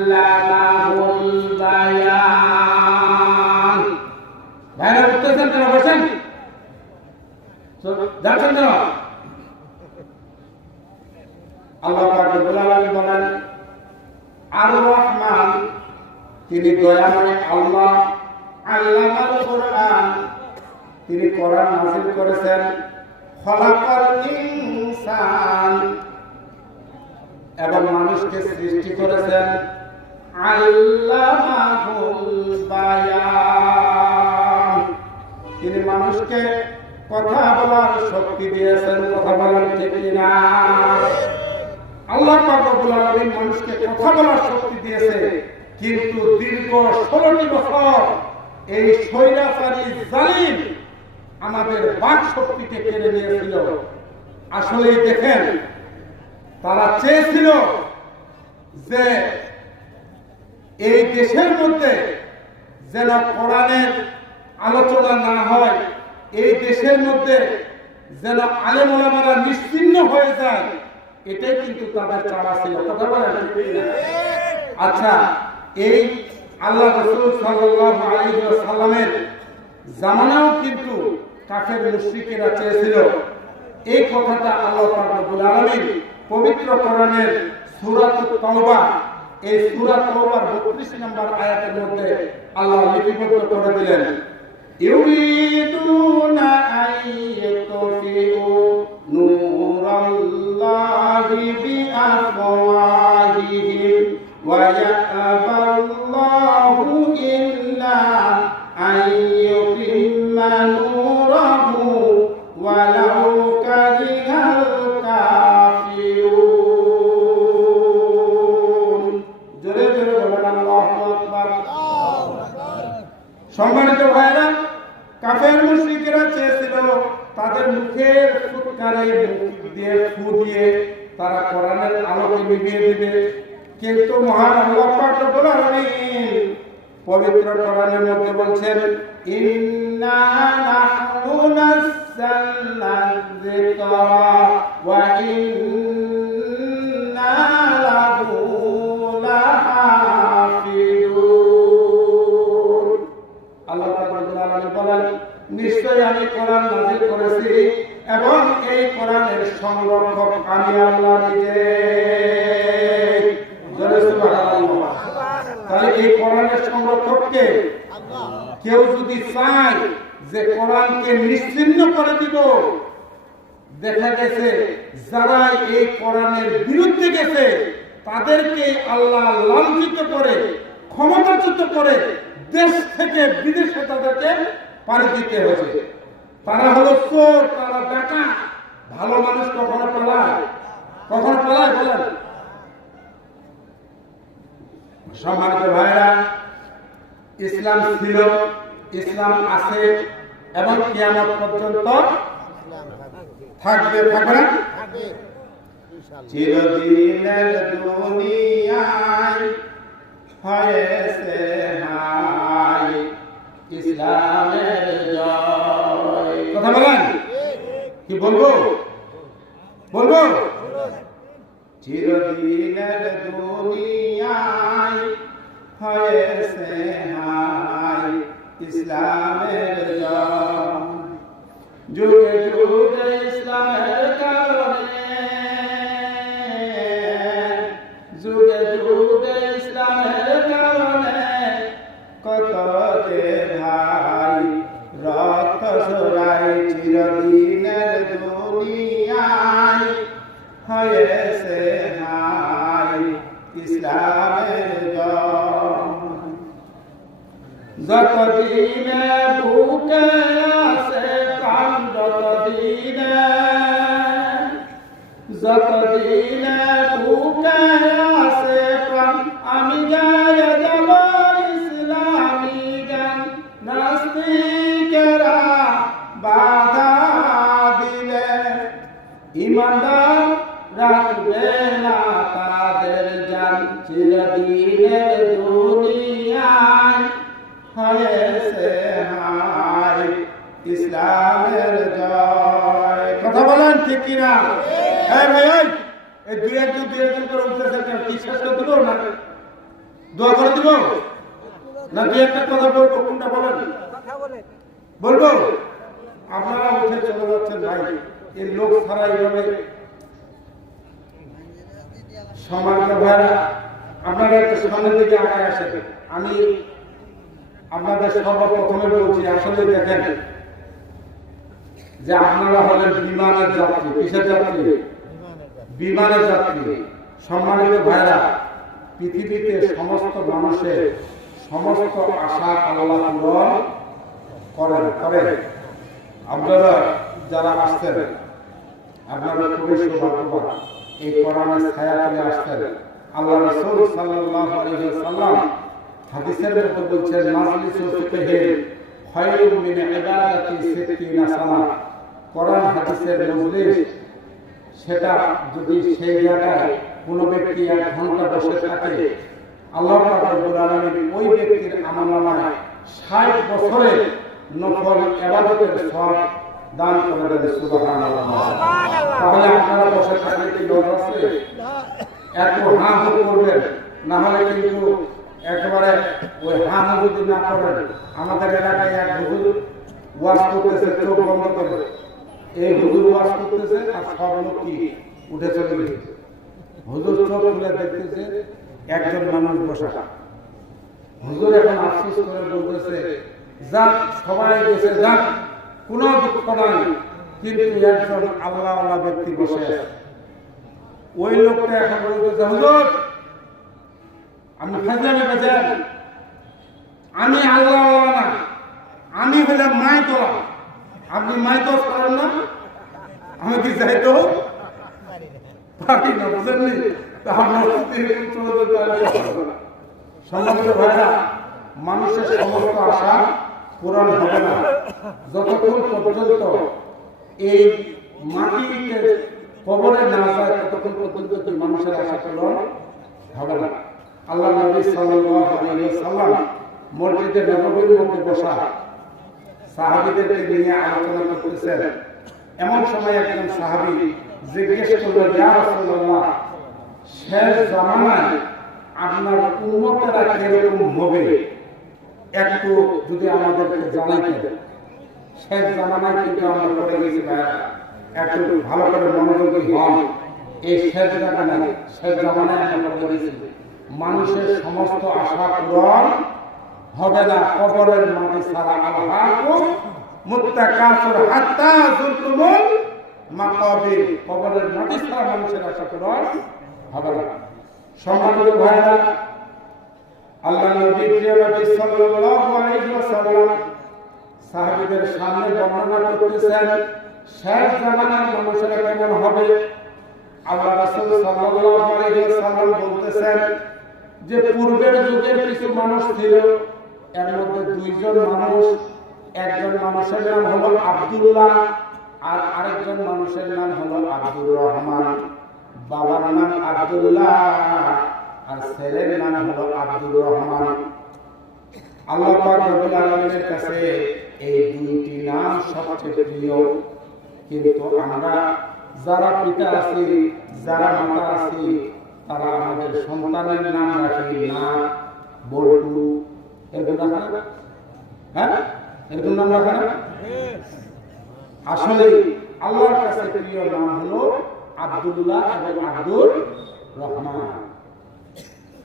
আল্লামাহুল বায়ান। ভাইরা উঠতেছেন কেন, বসেন, যাচ্ছেন কেন? আল্লাহ পাক রব্বুল আলামিন বলেন, আর রহমান তিনি দয়াময় আল্লাহ, আল্লামাল কোরআন তিনি কোরআন নাযিল করেছেন, খলাকাল ইনসান এবং মানুষকে সৃষ্টি করেছেন, আল্লামাহুল বায়ান তিনি মানুষকে কথা বলার শক্তি দিয়েছেন। কথা বলার ঠিক না? আল্লাহ পাক রব্বুল আলামিন মানুষকে কথা বলার শক্তি দিয়েছে, কিন্তু দীর্ঘ 16টি বছর এই স্বৈরাচারী জালিম আমাদের বাক শক্তিকে কেড়ে নিয়েছিল। আসলেই দেখেন, তারা চেয়েছিল যে এই দেশের মধ্যে যেন কোরআনের আলোচনা না হয়, এই দেশের মধ্যে যেন আলেম ওলামারা নিশ্চিহ্ন হয়ে যায়, এটাই কিন্তু তাদের চাওয়া ছিল। কথা বলেন? আচ্ছা, এই আল্লাহ রাসূল সাল্লাল্লাহু আলাইহি ওয়াসাল্লামের জামানাও কিন্তু কাফের মুশরিকেরা চেয়েছিল। এই কথাটা আল্লাহ পাক রব্বুল আলামিন পবিত্র কোরআনের সূরা তাওবা, এই সূরা তাওবার 32 নম্বর আয়াতের মধ্যে আল্লাহ লিপিবদ্ধ করে দিলেন, ইউরিদুনা আইয়াতুফিউ নূরাল্লাহি বিআফওয়াহিহিম ওয়া ইয়াবাল্লাহু ইল্লা আইয়ুতিম্মা নূরাহু ওয়ালাউ কারিহাল কাফিরুন। জোরে জোরে বলেন আল্লাহু আকবার। সম্মানিত ভাইরা, কাফের মুশরিকরা চেয়েছিল তাদের মুখের ফুৎকারে মুখ দিয়ে ফু দিয়ে তারা কোরআনের আলোকে নিভিয়ে দিবে, কিন্তু মহান আল্লাহ পাক রব্বুল আলামিন পবিত্র কোরআনের মধ্যে বলছেন, ইন্না নাহনু নাযালনা যিকরা ওয়া ইন্না লাহু লাহাফিজুন। আল্লাহ পাক রব্বুল আলামিন বলেন, নিশ্চয়ই আমি কোরআন নাযিল করেছি এবং এই কোরআনের সংরক্ষক আমি আল্লাহ নিজে। জোরে সুবহানাল্লাহ। তাহলে এই কোরআনের সংরক্ষক কে? আল্লাহ। কেউ যদি চায় যে কোরআনকে নিশ্চিহ্ন করে দিব, দেখা গেছে যারা এই কোরআনের বিরুদ্ধে গেছে তাদেরকে আল্লাহ লাঞ্ছিত করে, ক্ষমতাচ্যুত করে দেশ থেকে বিদেশে তাদেরকে পাড়ি দিতে হয়েছে। তারা হলো চোর, তারা ডাকা। ভালো মানুষ কখনো পালায়? কখনো পালায়? বলেন। সম্মানিত ভাইরা, ইসলাম ছিল, ইসলাম আছে এবং কিয়ামত পর্যন্ত থাকবে। থাকবে না? চিরদিনের দুনিয়ায় হয়েছে হায় ইসলামের জয়। কথা বলেন, কি বলবো? বলবো, চিরদিনের দুনিয়ায় হয়েছে হায় ইসলামের জয়। যুগে যুগে ইসলামের কারণে, যুগে যুগে ইসলামের কারণে কত যে ভাই রক্ত ঝরায় চিরদিনের দুনিয়ায় হয়েছে হায় ইসলামের জয়। যতদিনে বুকে আছে প্রাণ, যতদিনে বুকে আছে প্রাণ, আমি গায়ে যাব ইসলামী গান। নাস্তিকেরা বাধা দিলে ইমানদার রাখবে না তাদের জান। চিরদিনের দুনিয়ায় হয়েছে হায় ইসলামের জয়। কথা বলেন ঠিক কিনা? হ্যাঁ ভাই, এই দুই একজন করে উঠতেছে, কি শেষ করে দিল না? দোয়া করে দিব না? দুই একটা কথা বলবো, কোনটা বলেন? বলবো? আপনারা উঠে চলে যাচ্ছেন ভাই, এই লোক ছাড়া এইভাবে সমাজের ভাইরা আপনারা একটা সামনের দিকে আগায় আসেন। আমি আপনাদের সর্বপ্রথমে বলছি, আসলে দেখেন যে আপনারা হলেন বিমানের যাত্রী। কিসের যাত্রী? বিমানের যাত্রী। সম্মানিত ভাইরা, পৃথিবীতে সমস্ত মানুষের সমস্ত আশা আল্লাহ পূরণ করেন। আপনারা যারা আসছেন আপনারা খুবই সৌভাগ্যবান। এই কোরআনের ছায়া তলে আসছেন। আল্লাহ রাসূল সাল্লাল্লাহু আলাইহি ওয়াসাল্লাম হাদিসের মধ্যে বলছেন, মাজলিসুল ফিকহি খায়রুম মিন ইবাদাতি 60 সানা। কোরআন হাদিসের মজলিস, সেটা যদি সেই জায়গায় কোনো ব্যক্তি 1 ঘন্টা বসে থাকে, আল্লাহ পাক রব্বুল আলামিন ওই ব্যক্তির আমলনামায় 60 বছরের নফল ইবাদতের সওয়াব দান করে দেন। সুবহানাল্লাহ। তাহলে আপনারা বসে থাকলে কি লোক আছে? এত হা হা করবেন, না হলে কিন্তু একেবারে ওই হা হা যদি না করেন। আমাদের এলাকায় এক হুজুর ওয়াজ করতেছে, চোখ বন্ধ করে। এই হুজুর ওয়াজ করতেছে আর সব লোক কি উঠে চলে গেছে। হুজুর চোখ খুলে দেখতেছে একজন মানুষ বসা। হুজুর এখন আফসোস করে বলতেছে, যাক সবাই গেছে, যাক কোনো দুঃখ নাই, কিন্তু একজন আল্লাহওয়ালা ব্যক্তি বসে আছে। ওই লোকটা এখন বলতেছে, হুজুর আপনি ফাজলামি করছেন, আমি আল্লাহওয়ালা না, আমি হলাম মাইতোলা। আপনি মাইতোস করেন না, আমি কি চাইতো পারি না, বুঝলেন? সম্মানিত ভাইরা, মানুষের সমস্ত আশা পূরণ হবে না যতক্ষণ পর্যন্ত এই মাটিতে কবরে না যায়, ততক্ষণ পর্যন্ত মানুষের আশা পূরণ হবে না। আল্লাহ নবী সাল্লাল্লাহু আলাইহি ওয়াসাল্লাম মসজিদে নববীর মধ্যে বসা সাহাবীদেরকে নিয়ে আলোচনা করতেছেন। এমন সময় একজন সাহাবী জিজ্ঞেস করলেন, ইয়া রাসূলুল্লাহ, শেষ জামানায় আপনার উম্মতেরা কিরকম হবে, একটু যদি আমাদেরকে জানাইতেন। শেষ জামানায় কিন্তু আমরা পড়ে গেছি ভাইয়া, একটু ভালো করে মনোযোগী হন। এই শেষ জামানায় আমরা পড়ে গেছি, মানুষের সমস্ত আশা পূরণ হবে না। কবরের মাটি ছাড়া আল্লাহকুম মুত্তাকাসুর হাত্তা যুরতুমুল মাকাবির। কবরের মাটি ছাড়া মানুষের আশা পূরণ হবে না। সম্মানিত ভাইরা, আল্লাহ নবী সাল্লাল্লাহু আলাইহি ওয়াসাল্লাম সাহাবীদের সামনে বর্ণনা করতেছেন শেষ জামানার মানুষেরা কেমন হবে। আল্লাহ রাসূল সাল্লাল্লাহু আলাইহি ওয়াসাল্লাম বলতেছেন যে পূর্বের যুগের কিছু মানুষ ছিল, এর মধ্যে দুইজন মানুষ, একজন মানুষের নাম হলো আব্দুল্লাহ আর আরেকজন মানুষের নাম হলো আব্দুর রহমান। বাবার নাম আব্দুল্লাহ আর ছেলের নাম হলো আব্দুর রহমান। আল্লাহ পাক রব্বুল আলামিনের কাছে এই দুইটি নাম সবচেয়ে প্রিয়, কিন্তু আমরা যারা পিতা আছি, যারা মাতা আছি, তারা আমাদের সন্তানের নাম রাখি না বল্টু, এরকম রাখা না? হ্যাঁ, এরকম নাম রাখা না? আসলে আল্লাহর কাছে প্রিয় নাম হলো আব্দুল্লাহ এবং আব্দুর রহমান।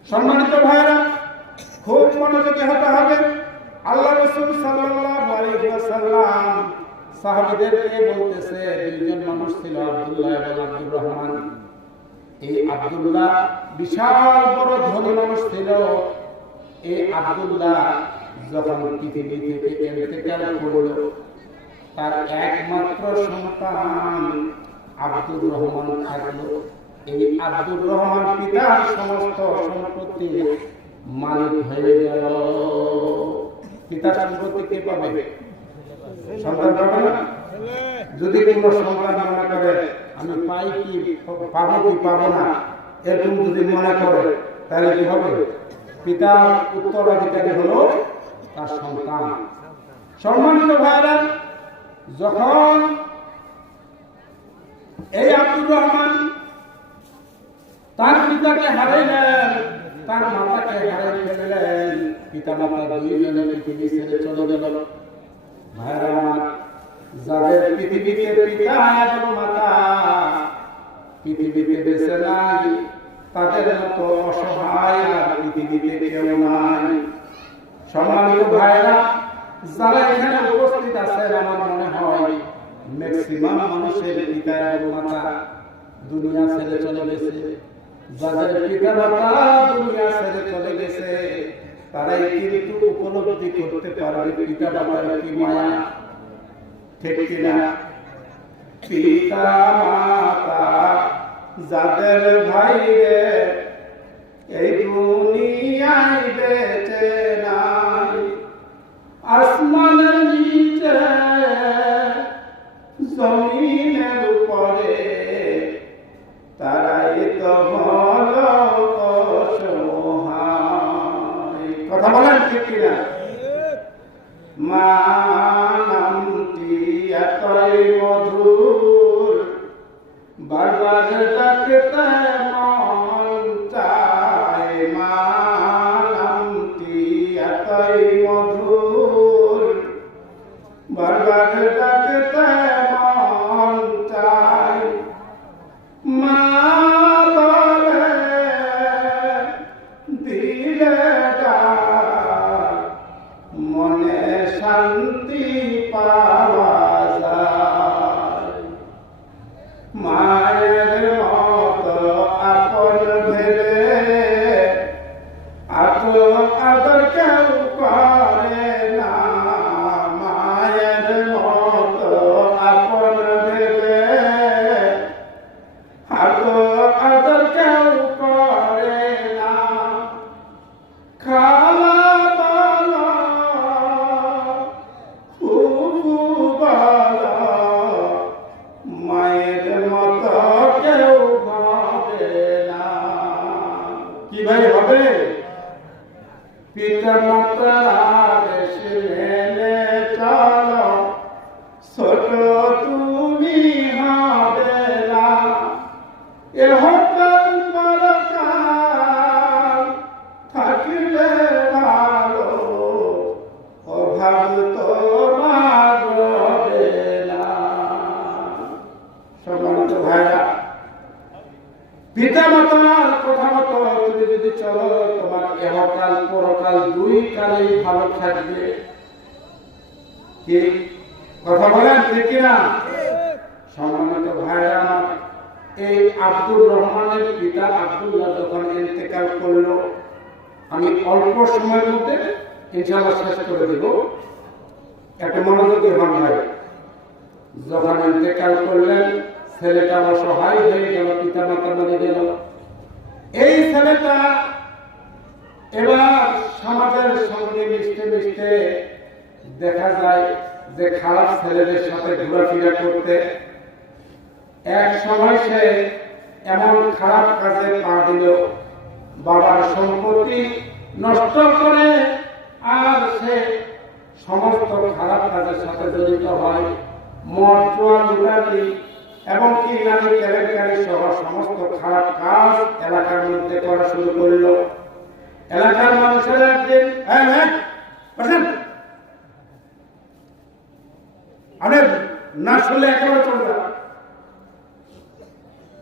সম্মানিত ভাইরা, খুব মনোযোগী হতে হবে। আল্লাহ রাসূল সাল্লাল্লাহু আলাইহি ওয়াসাল্লাম সাহাবীদেরকে বলতেছে, দুইজন মানুষ ছিল, আব্দুল্লাহ এবং আব্দুর রহমান। এই আব্দুল্লাহ বিশাল বড় ধনী মানুষ ছিল। এই আব্দুল্লাহ যখন পৃথিবী থেকে ইন্তেকাল করল, তার একমাত্র সন্তান আব্দুর রহমান থাকলো। এই আব্দুর রহমান পিতার সমস্ত সম্পত্তি মালিক হয়ে গেল। পিতার সম্পত্তি কে পাবে? সন্তান পাবে না? যদি কোনো সন্তান মনে করে আমি পাই কি, পাবো কি পাবো না, এরকম যদি মনে করে, তাহলে কি হবে? পিতার উত্তরাধিকারী হলো তার সন্তান। সম্মানিত ভাইরা, যখন এই আব্দুর রহমান তার পিতাকে হারাইলেন, তার মাতাকে হারিয়ে ফেললেন, পিতা মাতা দুইজনে পৃথিবী ছেড়ে চলে গেল। ভাইরা আমার, যাদের পৃথিবীতে পিতা এবং মাতা পৃথিবীতে বেঁচে নাই, তাদের মতো অসহায় আর পৃথিবীতে কেউ নাই। সম্মানিত ভাইরা, যারা এখানে উপস্থিত আছেন, আমার মনে হয় ম্যাক্সিমাম মানুষের পিতা এবং মাতা দুনিয়া ছেড়ে চলে গেছে। যাদের পিতা মাতা দুনিয়া ছেড়ে চলে গেছে, তারাই কিন্তু উপলব্ধি করতে পারবে পিতা মাতার কি মায়া, ঠিক কিনা? পিতা মাতা যাদের ভাইরে এই দুনিয়ায় বেঁচে নাই, আসমানের নিচে জমিনের উপরে, তারাই তো হলো অসহায়। কথা বলেন ঠিক কিনা? মা নামটি এতই মধুর, বারবার ডাকতে মন চায়। মা নামটি এতই মধুর, বারবার ডাকতে মন চায়। মা বলে দিলে ডাক, মনে শান্তি পাওয়া যায়। মায়ের মতো আপন ভেবে আতো আদর কেউ করে না। মায়ের মতো আপন ভেবে আতো আদর কেউ করে না। খালা বলো, ফুফু বলো, মায়ের মতো কেউ হবে না। কি ভাই হবে? পিতা মাতার আদেশ মেনে চলো, ছোট তুমি হবে না। এহকাল পরকাল থাকলে ভালো, অভাব তোমার হবে না। সম্মানিত ভাইরা, পিতা মাতার কথা মতো তুমি যদি চলো, তোমার এহকাল পরকাল দুই কালেই ভালো থাকবে। কি কথা বলেন ঠিক কিনা? সম্মানিত ভাইরা, এই আব্দুর রহমানের পিতা আব্দুল্লাহ যখন ইন্তেকাল করলো, আমি অল্প সময়ের মধ্যে ইনশাআল্লাহ শেষ করে দেব, একটা মনোযোগী হন ভাই। যখন ইন্তেকাল করলেন, ছেলেটা অসহায় হয়ে গেল, পিতা মাতা মরে গেল। এই ছেলেটা এবার সমাজের সঙ্গে মিশতে মিশতে দেখা যায় যে খারাপ ছেলেদের সাথে ঘোরাফেরা করতে। এক সময় সে এমন খারাপ কাজে পা দিল, বাবার সম্পত্তি নষ্ট করে, আর সে সমস্ত খারাপ কাজের সাথে জড়িত হয়। মদ, জুয়া, লুটারি এবং কি নারী কেলেঙ্কারি সহ সমস্ত খারাপ কাজ এলাকার মধ্যে করা শুরু করল। এলাকার মানুষের একদিন আরে না শুনলে একেবারে চলে যাবে,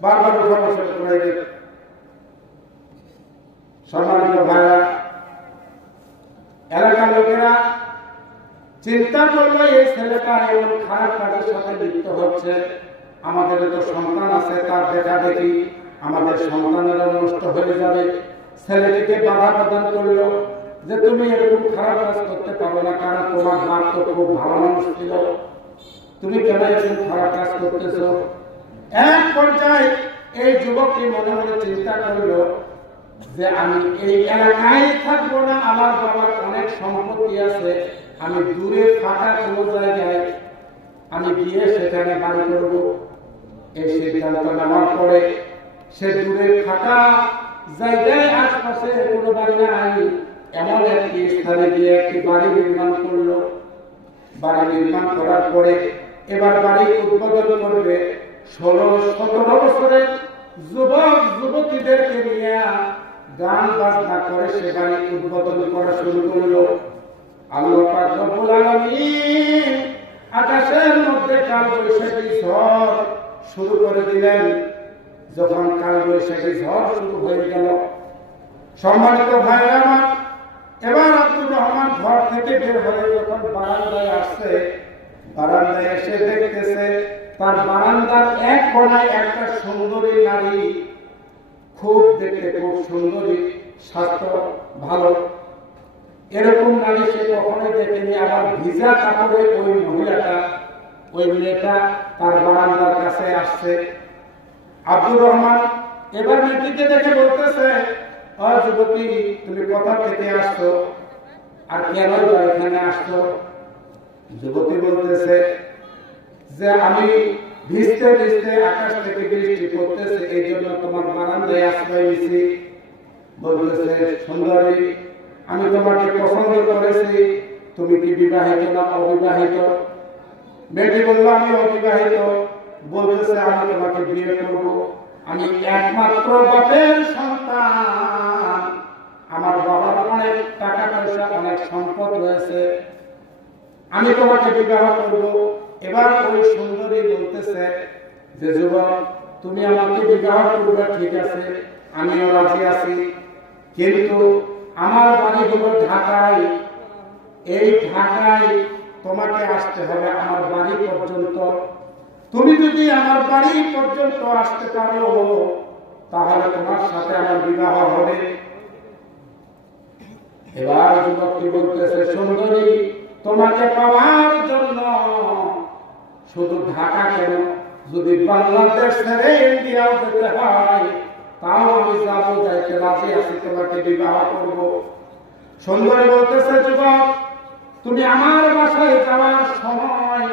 বারবার সমস্যা করে গেল। সম্মানিত ভাইরা, এলাকার লোকেরা চিন্তা করলো এই ছেলেটা এমন খারাপ কাজের সাথে লিপ্ত হচ্ছে, আমাদের তো সন্তান আছে, তার দেখা দেখি আমাদের সন্তানেরা নষ্ট হয়ে যাবে। ছেলেটিকে বাধা প্রদান করলো যে তুমি এরকম খারাপ কাজ করতে পারো না, কারণ তোমার বাপ তো খুব ভালো মানুষ ছিল, তুমি কেন এরকম খারাপ কাজ করতেছো। এক পর্যায়ে এই যুবকটি মনে মনে চিন্তা করলো যে আমি এই এলাকায় থাকবো না, আমার বাবার অনেক সম্পত্তি আছে, আমি দূরে ফাঁকা কোনো জায়গায় আমি গিয়ে সেখানে বাড়ি করবো। এই সিদ্ধান্ত নেওয়ার পরে সে দূরে ফাঁকা জায়গায় আশপাশে কোনো বাড়ি নাই এমন একটি স্থানে গিয়ে একটি বাড়ি নির্মাণ করলো। বাড়ি নির্মাণ করার পরে এবার বাড়ি উদ্বোধন করবে। 16-17 বছরের যুবক যুবতীদেরকে নিয়ে গান বাজনা করে সে বাড়ি উদ্বোধন করা শুরু করলো। আল্লাহ পাক রব্বুল আলামিন আকাশের মধ্যে কালবৈশাখী ঝড় শুরু করে দিলেন। যখন কালবৈশাখী ঝড় শুরু হয়ে গেল, সম্মানিত ভাইরা আমার, এবার আব্দুর রহমান ঘর থেকে বের হয়ে যখন বারান্দায় আসছে, বারান্দায় এসে দেখতেছে তার বারান্দার এক কোণায় একটা সুন্দরী নারী, খুব দেখতে খুব সুন্দরী, স্বাস্থ্য ভালো, এরকম নারী সে কখনোই দেখেনি। আবার ভিজা কাপড়ে ওই মহিলাটা, ওই মেয়েটা তার বারান্দার কাছে আসছে। আব্দুর রহমান এবার মেয়েটিকে দেখে বলতেছে, ও যুবতী, তুমি কোথা থেকে আসছো আর কেন এখানে আসছো? যুবতী বলতেছে যে আমি ভিজতে ভিজতে আকাশ থেকে বৃষ্টি পড়তেছে, এই জন্য তোমার বারান্দায় আশ্রয় নিয়েছি। বলতেছে, সুন্দরী, আমি তোমাকে পছন্দ করেছি, তুমি কি বিবাহিত না অবিবাহিত? মেয়েটি বলল, আমি অবিবাহিত। বলতেছে, আমি তোমাকে বিয়ে করব, আমি একমাত্র বাপের সন্তান, আমার বাবার অনেক টাকা পয়সা, অনেক সম্পদ রয়েছে, আমি তোমাকে বিবাহ করব। এবার ওই সুন্দরী বলতেছে যে, যুবক, তুমি আমাকে বিবাহ করবে, ঠিক আছে, আমিও রাজি আছি, কিন্তু আমার বাড়ি হলো ঢাকায়, এই ঢাকায় তোমাকে আসতে হবে আমার বাড়ি পর্যন্ত। তুমি যদি আমার বাড়ি পর্যন্ত আসতে পারো তাহলে তোমার সাথে আমার বিবাহ হবে। এবার যুবকটি বলতেছে, সুন্দরী, তোমাকে পাওয়ার জন্য শুধু ঢাকা কেন, যদি বাংলাদেশ ছেড়ে ইন্ডিয়াও যেতে হয় তাও আমি যাবো, যাইতে রাজি আছি, তোমাকে বিবাহ করব। সুন্দরী বলতেছে, যুবক, তুমি আমার বাসায় যাওয়ার সময়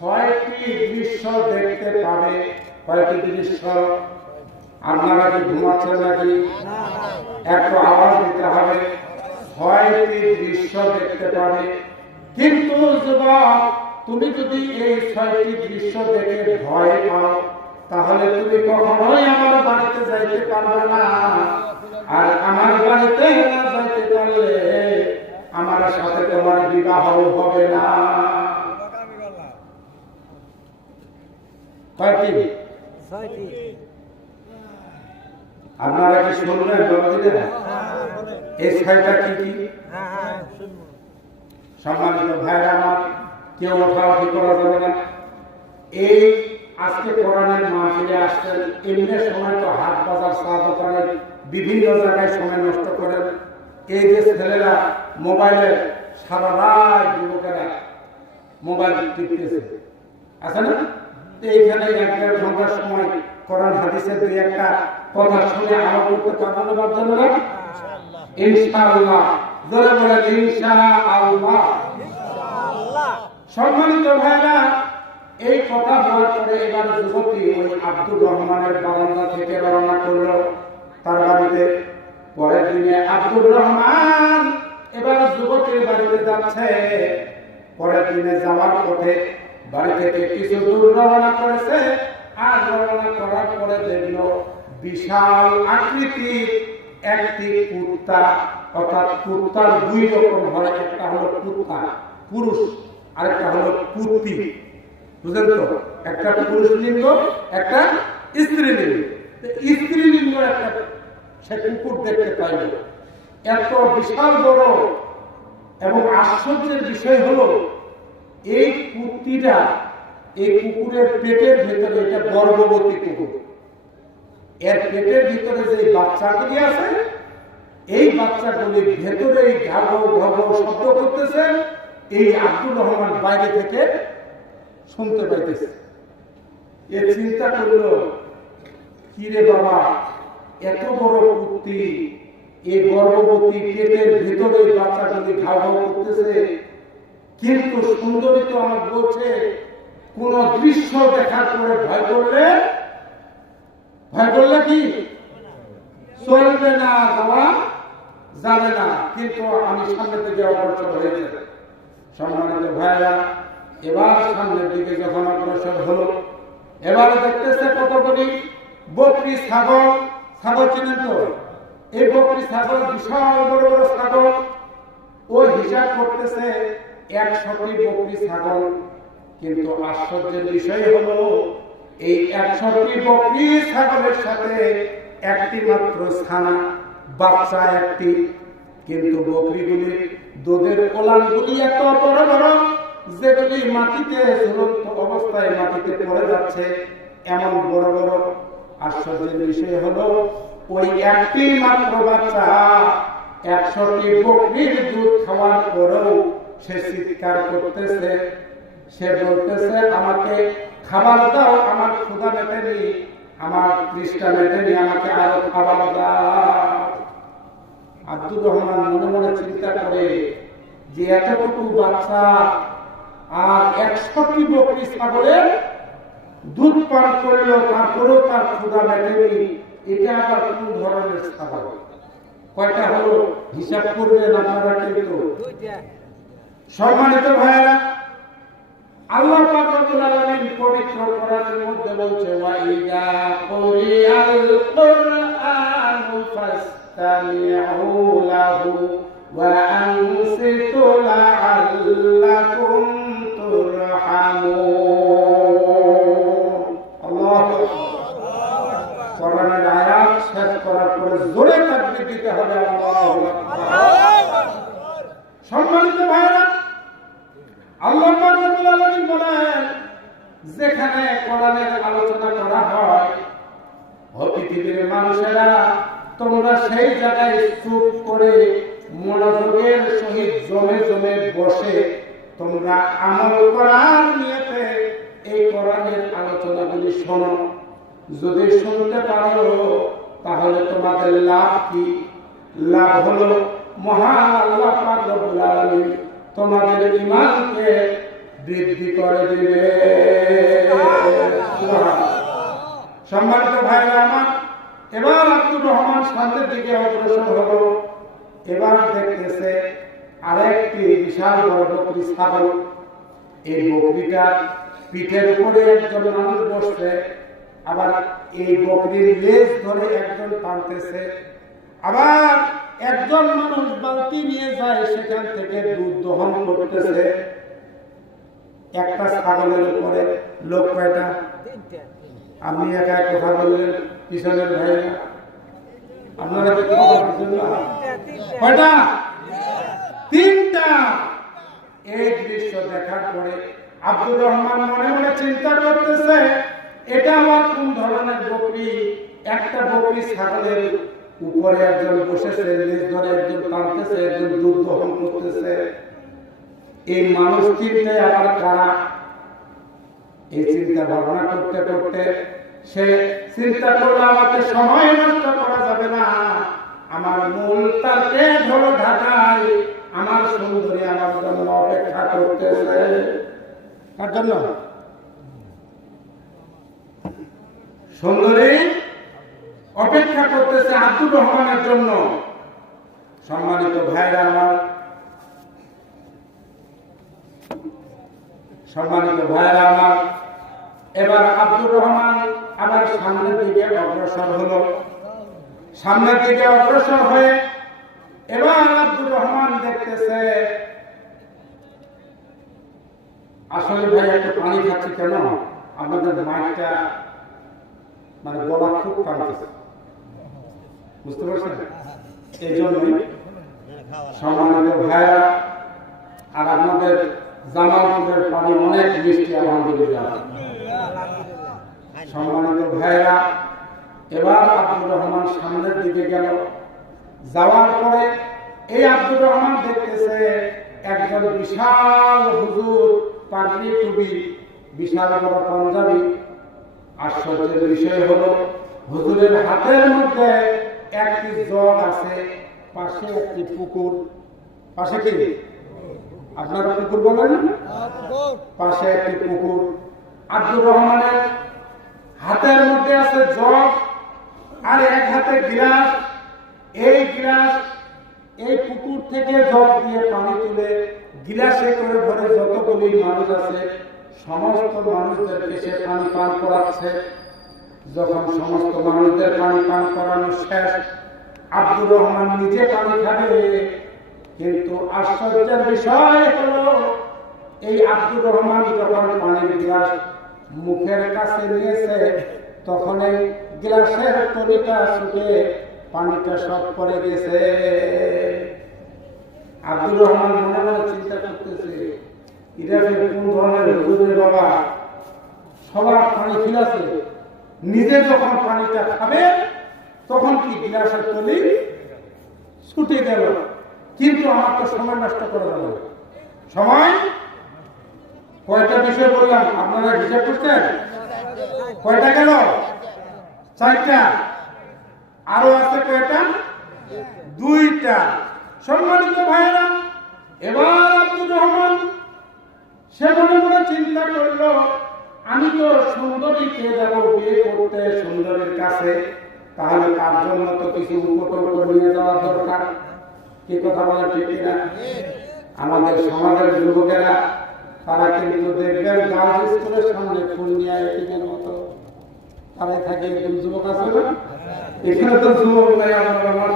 6টি দৃশ্য দেখতে পাবে। কয়টি দৃশ্য? আপনারা কি ঘুমাচ্ছেন নাকি? একটু আওয়াজ দিতে হবে। 6টি দৃশ্য দেখতে পাবে। কিন্তু যুবক, তুমি যদি এই 6টি দৃশ্য দেখে ভয় পাও তাহলে তুমি কখনোই আমার বাড়িতে যাইতে পারবে না, আর আমার বাড়িতে না যাইতে পারলে আমার সাথে তোমার বিবাহ হবে না। কয়টি? 6টি। আপনারা কি শুনলেন? এই 6টা কি কি? সম্মানিত ভাইরা আমার, কেউ ওঠাউঠি করা যাবে না। এই আজকে কোরআনের মাহফিলে আসছেন, এমনি সময় তো হাট বাজার, চা দোকানে, বিভিন্ন জায়গায় সময় নষ্ট করেন। এই যে ছেলেরা মোবাইলে সারা রাত, যুবকেরা মোবাইল টিপতেছে, আছে না? এইখানে 1-1.5 ঘন্টার সময় কোরআন হাদিসের দুই একটা কথা শুনে আমল করতে পারবো না বাচ্চারা? ইনশাআল্লাহ। জোরে বলেন ইনশাআল্লাহ। সম্মানিত ভাইরা, এই কথা বলার পরে এবার যুবতী ওই আব্দুর রহমানের বারান্দা থেকে রওনা করলো তার বাড়িতে। পরের দিনে আব্দুর রহমান এবার যুবতীর বাড়িতে যাচ্ছে। পরের দিনে যাওয়ার পথে বাড়ি থেকে কিছু দূর রওনা করেছে, আর রওনা করার পরে দেখলো বিশাল আকৃতির একটি কুত্তা, অর্থাৎ কুত্তার 2 রকম হয়, একটা হলো কুত্তা পুরুষ, আরেকটা হলো কুত্তি, বুঝলেন তো? একটা পুরুষ লিঙ্গ, একটা স্ত্রীলিঙ্গ। স্ত্রীলিঙ্গ একটা সে কুকুর দেখতে পাইল, এত বিশাল বড়। এবং আশ্চর্যের বিষয় হলো এই কুত্তিটা, এই কুকুরের পেটের ভিতরে, এটা গর্ভবতী কুকুর, এর পেটের ভিতরে যে বাচ্চাগুলি আছে, এই বাচ্চাগুলির ভেতরে ঘাঘ ঘাঘ শব্দ করতেছে। এই আব্দুর রহমান বাইরে থেকে শুনতে পাইতেছে। এ চিন্তা করলো, কি রে বাবা, এত বড় কুত্তি, এই গর্ভবতী পেটের ভিতরে বাচ্চাগুলি ঘাঘ করতেছে, কিন্তু সুন্দরী তো আমার বলছে কোন দৃশ্য দেখার পরে ভয় করলে কি চলবে না, যাওয়া যাবে না, কিন্তু আমি সামনের দিকে অগ্রসর হয়েছে। সম্মানিত ভাইরা, এবার সামনের দিকে যখন অগ্রসর হলো, এবার দেখতেছে কতগুলি বকরি, ছাগল চিনেন তো? এই বকরি ছাগল বিশাল বড় বড় ছাগল, ওই হিসাব করতেছে 100টি বকরি ছাগল। কিন্তু আশ্চর্যের বিষয় হলো এই 100টি বকরি ছাগলের সাথে একটি মাত্র ছানা, বাচ্চা একটি। কিন্তু বকরিগুলির দুধের কোলানগুলি এত বড় বড়, যেগুলি মাটিতে ঝুলন্ত অবস্থায় মাটিতে পড়ে যাচ্ছে, এমন বড় বড়। আশ্চর্যের বিষয় হলো ওই একটি মাত্র বাচ্চা 100টি বকরির দুধ খাওয়ার পরেও সে চিৎকার করতেছে, সে বলতেছে আমাকে খাবার দাও, আমার ক্ষুধা মেটেনি, আমার তৃষ্ণা মেটেনি, আমাকে আরো খাবার দাও। আব্দুর রহমান মনে মনে চিন্তা করে যে এতটুকু বাচ্চা আর 100টি বকরি ছাগলের দুধ পান করলেও তারপরেও তার ক্ষুধা মেটেনি, এটা আবার কোন ধরনের ছাগল? কয়টা হলো হিসাব করবেন আপনারা? কিন্তু সম্মানিত ভাইয়েরা, আল্লাহ পাক রব্বুল আলামিন পবিত্র কোরআনের মধ্যে বলছে ওয়া ইযা কুরিয়াল কুরআনু ফাসতামিউ লাহু ওয়া আনসিতু লাআল্লাকুম তুরহামুন। আল্লাহু আকবার। কোরআনের আয়াত শেষ করার পরে জোরে তাকবীর দিতে হবে। আল্লাহু আকবার। সম্মানিত ভাইয়েরা, আল্লাহ পাক রব্বুল আলামিন বলেন যেখানে কোরআনের আলোচনা করা হয়, পৃথিবীর মানুষেরা তোমরা সেই জায়গায় চুপ করে মনোযোগের সহিত জমে জমে বসে তোমরা আমল করার নিয়তে এই কোরআনের আলোচনাগুলি শোনো। যদি শুনতে পারো তাহলে তোমাদের লাভ কি? লাভ হলো মহান আল্লাহ পাক রব্বুল আলামিন তোমাদের ঈমানকে বৃদ্ধি করে দিবে। সম্মানিত ভাইরা আমার, এবার আব্দুর রহমান সামনের দিকে অগ্রসর হলো। এবার দেখতেছে আরেকটি বিশাল বড় বকরি ছাগল। এই বকরিটার পিঠের উপরে একজন মানুষ বসছে, আবার এই বকরির লেজ ধরে একজন টানতেছে, আবার একজন মানুষ বালতি নিয়ে যায়, সেখান থেকে দুধ দহন করতেছে। একটা ছাগলের উপরে লোক কয়টা? আপনি একা কথা বললেন, পিছনের ভাই আপনারা কয়টা? 3টা। এই দৃশ্য দেখার পরে আব্দুর রহমান মনে মনে চিন্তা করতেছে এটা আবার কোন ধরনের বকরি? একটা বকরি ছাগলের উপরে একজন বসেছে, লেজ ধরে একজন টানতেছে, একজন দুধ দহন করতেছে। এই মানুষ চিন্তায় আবার কারা? এই চিন্তা ভাবনা করতে করতে সে চিন্তা করলে আমাকে সময় নষ্ট করা যাবে না, আমার মূল তাকে ধরো ঢাকায় আমার সুন্দরী আমার জন্য অপেক্ষা করতেছে। কার জন্য? সুন্দরী অপেক্ষা করতেছে আব্দুর রহমানের জন্য। সম্মানিত ভাইরা আমার, সম্মানিত ভাইরা আমার, এবার আব্দুর রহমান আবার সামনের দিকে অগ্রসর হলো। সামনের দিকে অগ্রসর হয়ে এবার আব্দুর রহমান দেখতেছে আসলে ভাই একটু পানি খাচ্ছি কেন, আপনাদের মাইকটা মানে গলা খুব টানতেছে, বুঝতে পারছেন? এই জন্যই সম্মানিত ভাইরা, আর আপনাদের জামালপুরের পানি অনেক মিষ্টি আলহামদুলিল্লাহ। সম্মানিত ভাইরা, এবার আব্দুর রহমান সামনের দিকে গেল। যাওয়ার পরে এই আব্দুর রহমান দেখতেছে একজন বিশাল হুজুর, পাগড়ি টুপি, বিশাল বড় পাঞ্জাবি। আশ্চর্যের বিষয় হলো হুজুরের হাতের মধ্যে একটি জগ আছে, পাশে একটি পুকুর। পাশে কি আপনারা পুকুর বলেন? পাশে একটি পুকুর। আব্দুর রহমানের হাতের মধ্যে আছে জগ, আর এক হাতে গিলাস। এই গিলাস এই পুকুর থেকে জগ দিয়ে পানি তুলে গিলাসে করে ভরে যতগুলি মানুষ আছে সমস্ত মানুষদেরকে সে পানি পান করাচ্ছে। যখন সমস্ত মানুষদের পানি পান করানো শেষ, আব্দুর রহমান নিজে পানি খাবে, কিন্তু আশ্চর্যের বিষয় হলো এই আব্দুর রহমান যখন পানির গ্লাস মুখের কাছে নিয়েছে, তখন এই গ্লাসের তলিটা ছুটে পানিটা সব পড়ে গেছে। আব্দুর রহমান মনে মনে চিন্তা করতেছে, এটা কোন ধরনের হুজুরের বাবা, সবার পানি খিলাছে, নিজে যখন পানিটা খাবে তখন কি গ্লাসের তলি ছুটে গেল, কিন্তু আমার তো সময় নষ্ট করে গেল। সময় কয়টা বিষয় বললাম, আপনারা হিসাব করছেন? কয়টা গেল? 4টা। আরো আছে কয়টা? 2টা। সম্মানিত ভাইরা, এবার আব্দুর রহমান সে মনে মনে চিন্তা করলো, আমি তো সুন্দরী পেয়ে যাবো বিয়ে করতে সুন্দরীর কাছে, তাহলে তার জন্য তো কিছু উপকরণ করে নিয়ে যাওয়া দরকার। কি কথা বলা ঠিক না? আমাদের সমাজের যুবকেরা তারা কিন্তু দেখবেন গার্লস স্কুলের সামনে ফুল নিয়ে এটিমের মতো তারাই থাকে। একজন যুবক আছে না, এখানে তো যুবক নাই, আমার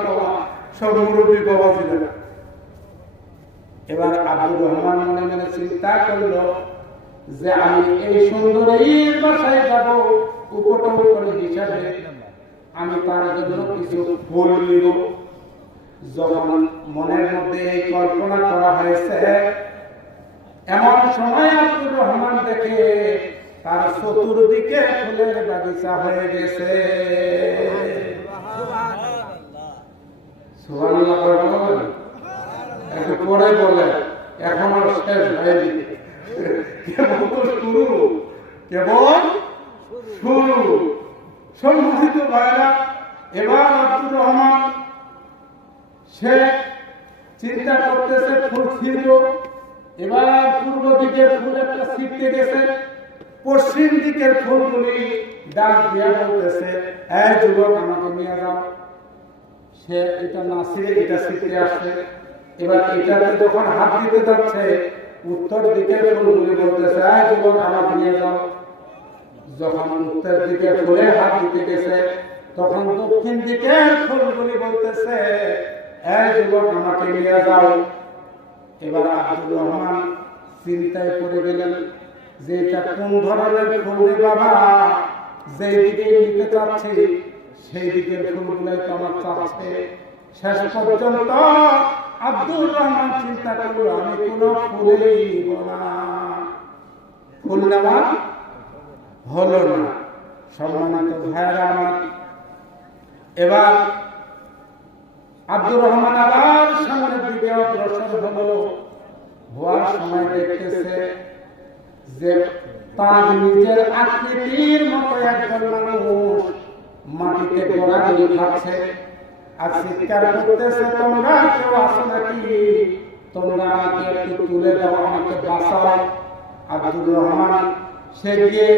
সব মুরব্বী বাবা ছিলেন। এবার আব্দুর রহমান মনে মনে চিন্তা করলো যে আমি এই সুন্দরীর বাসায় যাব উপকরণ হিসাবে, আমি তার জন্য কিছু ফুল নিব। যখন মনের মধ্যে এই কল্পনা করা হয়েছে, এমন সময় আব্দুর রহমান দেখে তার চতুর্দিকে ফুলের বাগিচা হয়ে গেছে। সুবহানাল্লাহ বলেন, একটু পরে বলে, এখন আর শেষ হয়নি, কেবল তো শুরু, কেবল শুরু। সম্মানিত ভাইরা, এবার আব্দুর রহমান সে চিন্তা করতেছে ফুল ছিঁড়ব। এবার পূর্ব দিকে ফুল একটা ছিঁড়তে গেছে, পশ্চিম দিকের ফুলগুলি ডাক দিয়া বলতেছে, এই যুবক আমাকে নিয়ে যাও। সে এটা না ছিঁড়ে এটা ছিঁড়তে আসছে। এবার এটাতে যখন হাত দিতে যাচ্ছে, উত্তর দিকের ফুলগুলি বলতেছে, এই যুবক আমাকে নিয়ে যাও। যখন উত্তর দিকে ফুলে হাত দিতে গেছে, তখন দক্ষিণ দিকের ফুলগুলি বলতেছে, এই যুবক আমাকে নিয়ে যাও। এবার আব্দুর রহমান চিন্তায় পড়ে গেলেন যে এটা কোন ধরনের ফুল রে বাবা, যেই দিকে নিতে চাচ্ছি সেই দিকের ফুলগুলাই তো আমার চাচ্ছে। শেষ পর্যন্ত আব্দুর রহমান চিন্তা করলো, আমি কোনো ফুলই নিব না। ফুল নেওয়া হলো না। সম্মানিত ভাইরা আমার, এবার আব্দুর রহমান আবার সামনের দিকে অগ্রসর হলো। হওয়ার সময় দেখতেছে যে তার নিজের আকৃতির মতো একজন মানুষ মাটিতে গড়াগড়ি খাচ্ছে আর চিৎকার করতেছে, তোমরা কেউ আসো নাকি? তোমরা আমাকে একটু তুলে দাও, আমাকে বাঁচাও। আব্দুর রহমান সে গিয়ে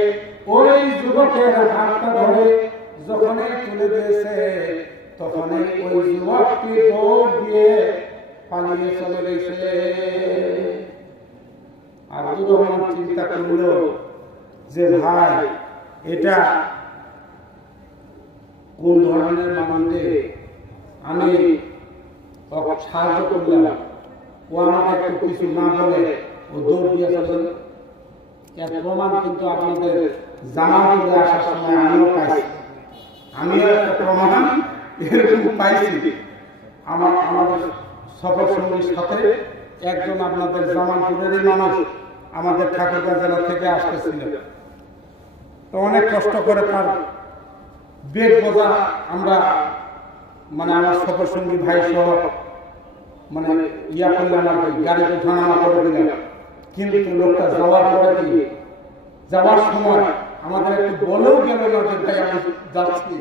ওই যুবকের হাতটা ধরে যখনই তুলে দিয়েছে, তখনই ওই যুবকটি দৌড় দিয়ে পালিয়ে চলে গেছে। আব্দুর রহমান চিন্তা করল যে ভাই, এটা কোন ধরনের মানুষে আমি সাহায্য করলাম, ও আমাকে একটু কিছু না বলে ও দৌড় দিয়ে চলেন। এর প্রমাণ কিন্তু আপনাদের জামাতে আসার সময় আমিও পাইছি, আমিও একটা প্রমাণ এরকম পাইছি। আমাদের সফর সঙ্গীর সাথে একজন আপনাদের জামালপুরেরই মানুষ আমাদের ঠাকুরগাঁ জেলা থেকে আসতেছিলেন। তো অনেক কষ্ট করে তার বেগ বোঝা আমরা আমার সফর সঙ্গী ভাই সহ ইয়া করলাম আর কি, গাড়িতে ঝানামা করে দিলাম। কিন্তু লোকটা যাওয়ার পরে কি, যাওয়ার সময় আমাদের একটু বলেও গেল না যে ভাই আমি যাচ্ছি।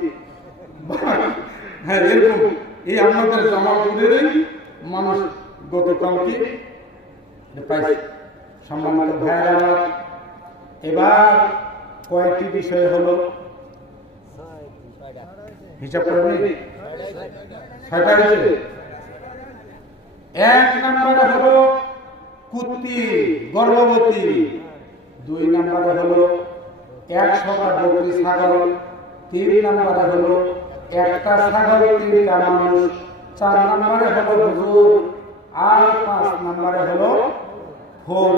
হ্যাঁ, এরকম এই আমাদের জামালপুরেরই মানুষ গতকালকে পাইছে। সম্মানিত ভাইরা, এবার কয়েকটি বিষয় হলো, হিসাব করে নি 6টা হয়েছে। 1 নম্বরে হলো কুত্তি গর্ভবতী, 2 নম্বরে হলো 100টা বকরি ছাগল, 3 নম্বরে হলো একটা ছাগল 3টা মানুষ, 4 নম্বরে হলো হুজুর, আর 5 নম্বরে হলো ফুল,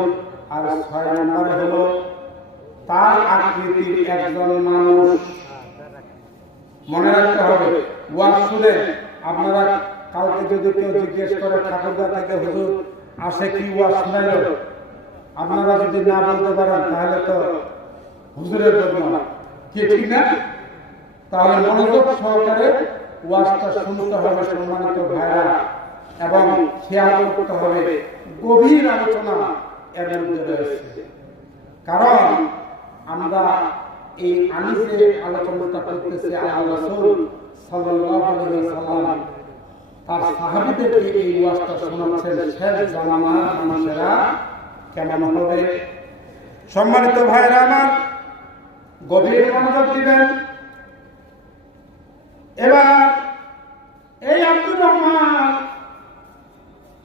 আর 6 নম্বরে হলো তার আকৃতির একজন মানুষ। মনে রাখতে হবে, ওয়াজ শুনে আপনারা কাউকে যদি কেউ জিজ্ঞেস করে ঠাকুরদা থেকে হুজুর আসে কি ওয়াজ শুনাইল, আপনারা যদি না বলতে পারেন তাহলে তো হুজুরের জন্য কি ঠিক না? তাহলে মনোযোগ সহকারে ওয়াজটা শুনতে হবে সম্মানিত ভাইরা, এবং খেয়াল করতে হবে গভীর আলোচনা এর মধ্যে রয়েছে। কারণ আমরা এই আমি যে আলোচনাটা করতেছি, আল্লাহ রাসূল সাল্লাল্লাহু আলাইহি ওয়াসাল্লাম তার সাহাবীদেরকে এই ওয়াজটা শোনাচ্ছেন, শেষ জামানার মানুষেরা কেমন হবে। সম্মানিত ভাইরা আমার, গভীর মনোযোগ দিবেন। এবার এই আব্দুর রহমান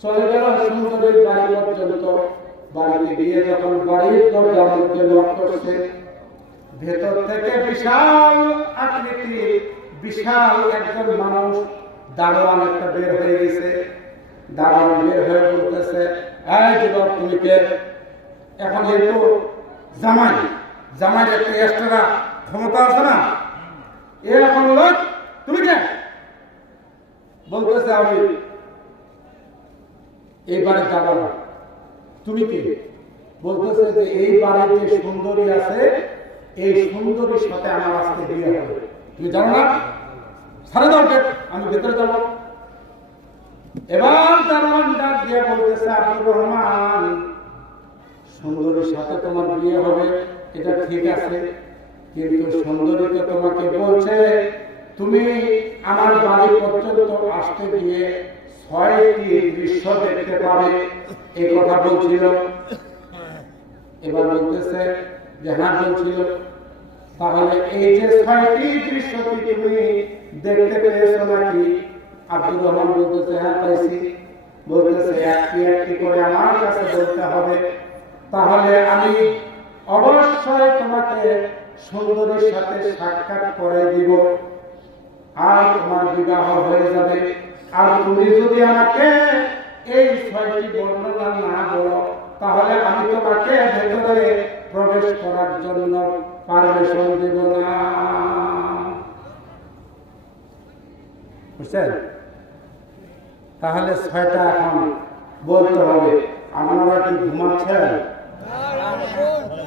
চলে গেল সুন্দরের বাড়ি পর্যন্ত। বাড়িতে গিয়ে যখন বাড়ির দরজার মধ্যে লক করছে, ভেতর থেকে বিশাল আকৃতি বিশাল একজন মানুষ দারোয়ান একটা বের হয়ে গেছে। দারোয়ান বের হয়ে বলতেছে, এই যুবক তুমি কে? এখন একটু জামাই একটা এক্সট্রা ক্ষমতা আছে না, এরকম লোক তুমি কে? বলতেছে আমি এই বাড়ির দারোয়ান। তুমি কে? বলতেছে যে এই বাড়িতে সুন্দরী আছে, এই সুন্দরীর সাথে আমার আজকে বিয়ে হবে। তুমি জানো না? সারা দাও, আমি ভেতরে যাব। এবার দারোয়ান ডাক দিয়ে বলতেছে, আব্দুর রহমান, সুন্দরীর সাথে তোমার বিয়ে হবে এটা ঠিক আছে, কিন্তু সুন্দরী তো তোমাকে বলছে তুমি আমার বাড়ি পর্যন্ত আসতে গিয়ে 6টি দৃশ্য দেখতে পাবে, এই কথা বলছিল। এবার বলতেছে যে হ্যাঁ বলছিল। তাহলে এই যে 6টি দৃশ্য তুমি দেখতে পেয়েছো নাকি? আব্দুর রহমান বলতেছে হ্যাঁ পাইছি। বলতেছে একটি একটি করে আমার কাছে বলতে হবে, তাহলে আমি অবশ্যই তোমাকে সুন্দরীর সাথে সাক্ষাৎ করে দিব, আর তোমার বিবাহ হয়ে যাবে। আর তুমি যদি আমাকে এই 6টি বর্ণনা না বলো, তাহলে আমি তোমাকে ভেতরে প্রবেশ করার জন্য পারমিশন দেব না। বুঝছেন? তাহলে 6টা এখন বলতে হবে। আপনারা কি ঘুমাচ্ছেন?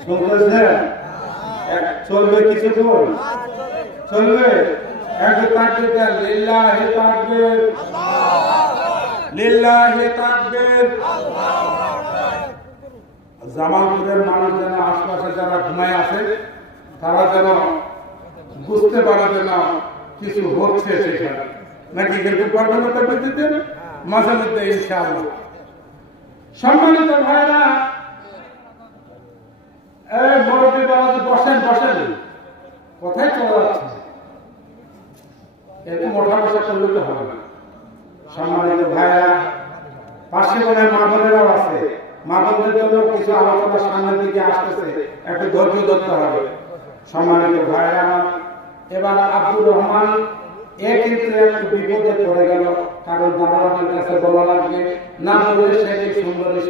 শুনতেছেন? চলবে কিছুক্ষণ? চলবে? একটু তাকবীর দেন, লিল্লাহি তাকবীর, লিল্লাহি তাকবীর। জামালপুরের মানুষ যেন আশপাশে যারা ঘুমায় আছে তারা যেন বুঝতে পারে যেন কিছু হচ্ছে সেখানে, নাকি কিন্তু পারবেন না তাকবীর দিতে মাঝে মধ্যে ইনশাআল্লাহ। সম্মানিত ভাইরা, এই মুরব্বী বাবাজি বসেন, কোথায় চলে যাচ্ছে? এরকম ওঠা বসা করলে তো হবে না। সম্মানিত ভাইরা, পাশে মনে মা বোনেরাও আছে, মা বোনদের জন্য কিছু আলোচনা সামনের দিকে আসতেছে, একটু ধৈর্য ধরতে হবে। সম্মানিত ভাইরা, এবার আব্দুর রহমান কিন্তু একটু বিপদে পড়ে গেল, কারণ দারোয়ানের কাছে বলা লাগবে, না বলে সে সুন্দরী